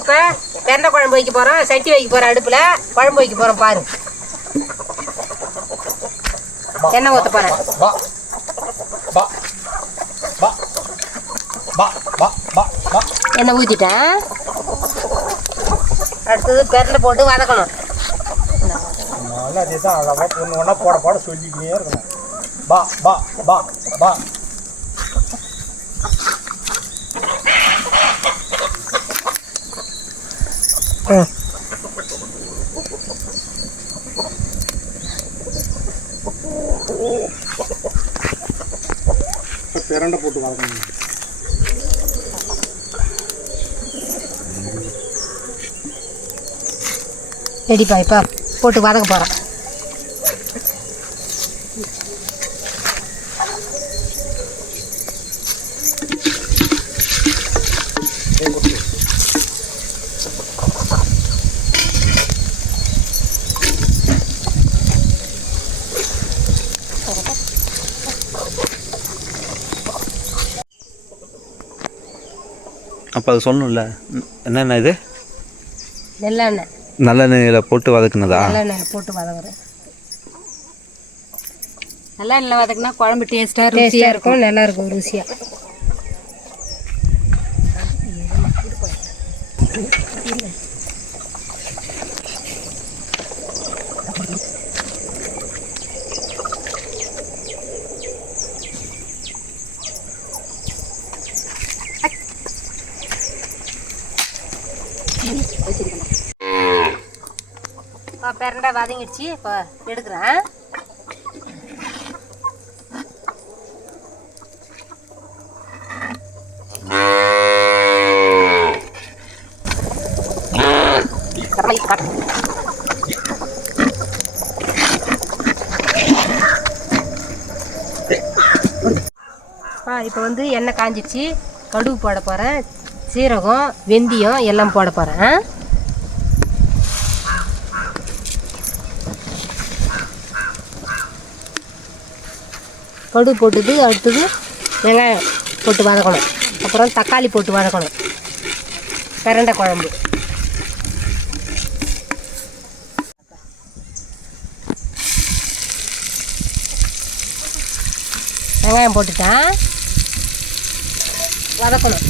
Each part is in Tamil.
இப்போ பெரண்டை குழம்பு வைக்க போகிறோம். சட்டி வைக்க போகிறோம். அடுப்பில் குழம்பு வைக்க போகிறோம். பாரு, எண்ணெய் ஊற்ற போகிறேன். எண்ணெய் ஊற்றிட்டேன். அடுத்தது பெரண்டை போட்டு வதக்கணும். ஒன்றா போட போட சொல்லிக்கிட்டே இருக்கணும். பா பா பா பா பிரண்டை போட்டு வதக்கணும். ரெடிப்பா, இப்போ போட்டு வதக்க போகிறேன். அப்போ அது சொல்லணும்ல, என்னென்ன இது நல்லெண்ணெய். நல்லெண்ணெயில் போட்டு வதக்குனதா? நல்லெண்ணெயில் போட்டு வதக்குறேன். நல்லெண்ணெயில் வதக்குனா குழம்பு டேஸ்ட்டாக இருக்கும். நல்லா இருக்கும் ருசியாக. பெரண்டை வதங்கிடுச்சு. இப்போ எடுக்கிறேன். இப்போ வந்து எண்ணெய் காஞ்சிடுச்சு. கடுகு போட போகிறேன். சீரகம், வெந்தயம் எல்லாம் போட போகிறேன். கடுகு போட்டுது. அடுத்தது வெங்காயம் போட்டு வதக்கணும். அப்புறம் தக்காளி போட்டு வதக்கணும். பிரண்டை குழம்பு. வெங்காயம் போட்டுட்டேன். வதக்கணும்.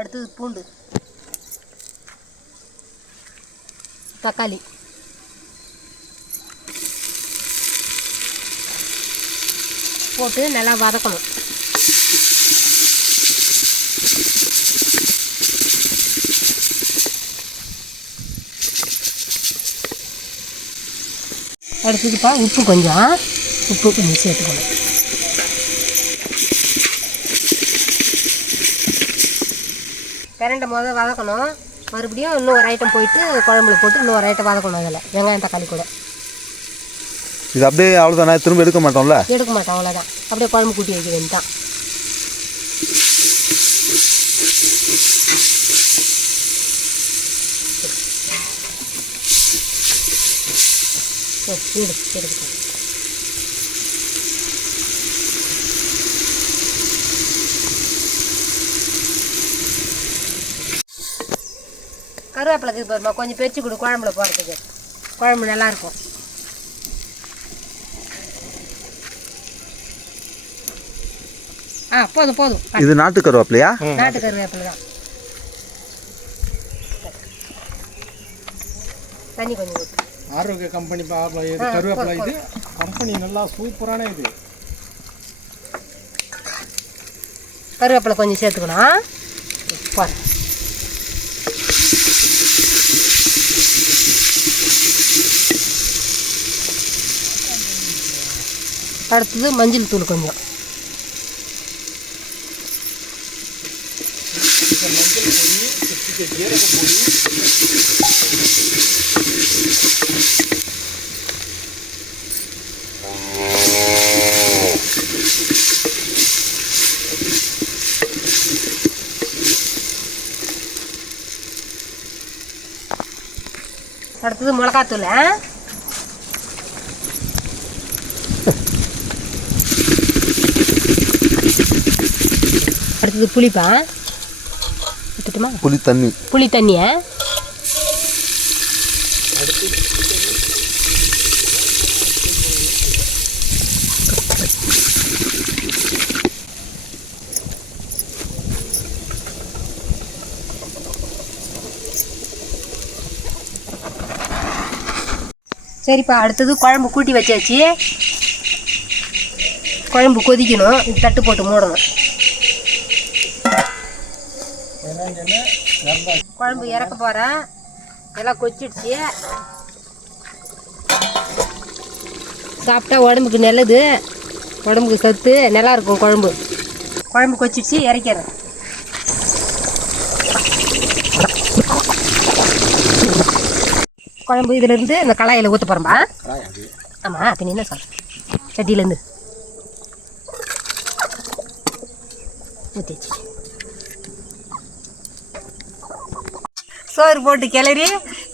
அடுத்தது பூண்டு, தக்காளி போட்டு நல்லா வதக்கணும். அடுத்ததுப்பா உப்பு கொஞ்சம் சேர்த்துக்கணும். பிரண்டை முதல்ல வதக்கணும். மறுபடியும் இன்னும் ஒரு ஐட்டம் போயிட்டு குழம்புல போட்டு இன்னும் ஒரு ஐட்டம் வதக்கணும். அதில் வெங்காயம் தக்காளி கூட. இது அப்படியே அவ்வளோதானே? திரும்ப எடுக்க மாட்டோம்ல? எடுக்க மாட்டோம், அவ்வளோதான். அப்படியே குழம்பு கூட்டி வைக்க வேண்டியதான். எடுக்க கருவேப்பிலைக்கு பாருமா, கொஞ்சம் பெருச்சு கொடு குழம்புல போகிறதுக்கு. குழம்பு நல்லாயிருக்கும். போதும் போதும். இது நாட்டு கருவேப்பிலையா? நாட்டு கருவேப்பிலை தான். தண்ணி கொஞ்சம் ஊற்று. ஆரோக்கிய கம்பெனி கருவேப்பிலை. இது கம்பெனி நல்லா சூப்பரான இது. கருவேப்பிலை கொஞ்சம் சேர்த்துக்கணும். பாரு, அடுத்தது மஞ்சள் தூள் கொஞ்சம். ஜீரக பொடி, அடுத்தது மிளகாத்தூள். அடுத்தது புளிப்பா ஊற்றட்டுமா? புளி தண்ணியை சரிப்பா. அடுத்தது குழம்பு கூட்டி வச்சாச்சு. குழம்பு கொதிக்கணும். இது தட்டு போட்டு மூடணும். குழம்பு இறக்க போகிறேன். எல்லாம் கொச்சிடுச்சு. சாப்பிட்டா உடம்புக்கு நல்லது, உடம்புக்கு சத்து, நல்லா இருக்கும் குழம்பு. குழம்பு கொச்சிடுச்சு, இறக்கிறேன். குழம்பு இதிலேருந்து இந்த கடாயில் ஊற்ற போகிறோம்பா. ஆமாம், பின்ன என்ன சொல்கிறேன், சட்டியிலேருந்து ஊற்றிச்சு. சோறு போட்டு கிளறி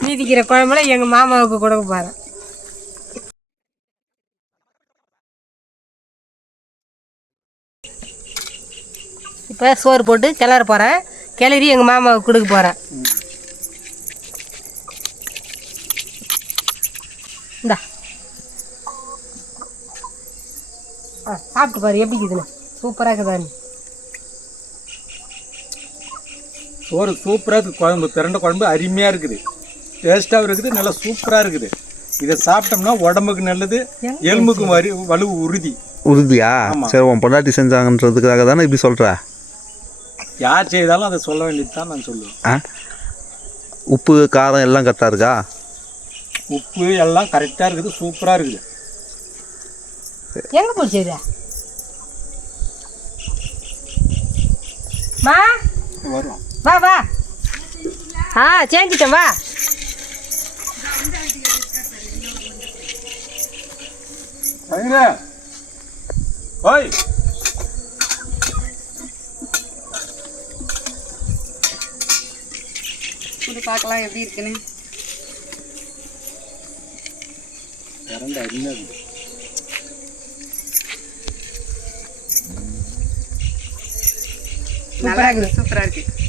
மீதிக்கிற குழம்புல எங்கள் மாமாவுக்கு கொடுக்க போகிறேன். இப்போ சோறு போட்டு கிளற போகிறேன். கிளறி எங்கள் மாமாவுக்கு கொடுக்க போகிறேன். இந்தா சாப்பிட்டு பாரு எப்படி இருக்குதுன்னு. சூப்பராக இருக்குதான்னு. சோறு சூப்பராக இருக்குது. குழம்பு திரண்ட குழம்பு அருமையாக இருக்குது, டேஸ்ட்டாகவும் இருக்குது, நல்லா சூப்பராக இருக்குது. இதை சாப்பிட்டோம்னா உடம்புக்கு நல்லது, எலும்புக்கு வலு உறுதியா? சரி, உன் பொண்டாட்டி செஞ்சாங்கன்றதுக்காக தானே இப்படி சொல்கிற? யார் செய்தாலும் அதை சொல்ல வேண்டியது தான் நான் சொல்லுவேன். உப்பு காரம் எல்லாம் கரெக்டாக இருக்கா? உப்பு எல்லாம் கரெக்டாக இருக்குது, சூப்பராக இருக்குது. எங்கே போச்சுதா மா? வரும், வா வா. செஞ்சிட்டேன், வா. ஓய் பார்க்கலாம் எப்படி இருக்குன்னு. நல்லா இருக்குது, சூப்பராக இருக்குது.